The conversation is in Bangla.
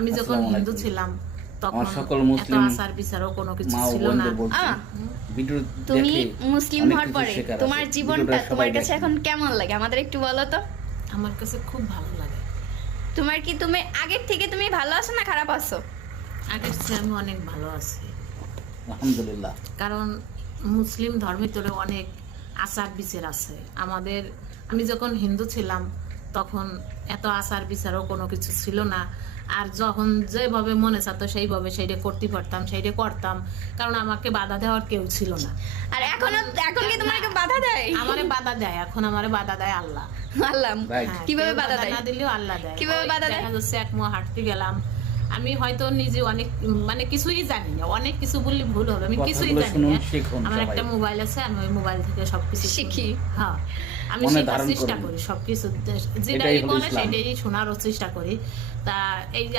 আমি যখন হিন্দু ছিলাম তখন সকল এত মুসলিম আচার বিচারও কোনো কিছু মা ও ছিল না। বোনদের বলছি, ভিডিও তুমি দেখে মুসলিম অনেক হওয়ার কিছু পরে শেখার তোমার আছে। জীবনটা ভিডিওটা সবাই তোমার কাছে দেখেন। এখন কেমন লাগে আমাদের একটু বলো তো। আমার কাছে খুব ভালো লাগে। তুমি আগের থেকে তুমি ভালো আছো না খারাপ আছো? আগের চেয়ে আমি অনেক ভালো আছি, আলহামদুলিল্লাহ। কারণ মুসলিম ধর্মের ভিতরে অনেক আচার বিচার আছে। আমি যখন হিন্দু ছিলাম তখন এত আচার বিচারও কোনো কিছু ছিল না। আর যখন যেভাবে মনে চাতো সেইভাবে সেইটা করতে পারতাম, সেইটা করতাম, কারণ আমাকে বাধা দেওয়ার কেউ ছিল না। আর এখন কি তোমাকে বাধা দেয়? আমারে বাধা দেয়, এখন আমারে বাধা দেয় আল্লাহ। আল্লাহ Right. হ্যাঁ, কিভাবে কেউ বাধা দেয়? না দিলেও আল্লাহ দেয়। কিভাবে বাধা দেয়? দেখা যাচ্ছে এক হাঁটতে গেলাম, আমি হয়তো নিজে অনেক মানে কিছুই জানি না, অনেক কিছু বললে ভুল হবে, আমি কিছুই কথাগুলো জানি শুনুন, না। শিখুন আমার সবাই। একটা মোবাইল আছে, আমি ওই মোবাইল থেকে সবকিছু শিখি। হ্যাঁ, আমি মনে শেখার ধারণ চেষ্টা করুন। করি সবকিছু, এটাই যেটাই হলো বলে ইসলাম। সেটাই শোনারও চেষ্টা করি। তা এই যে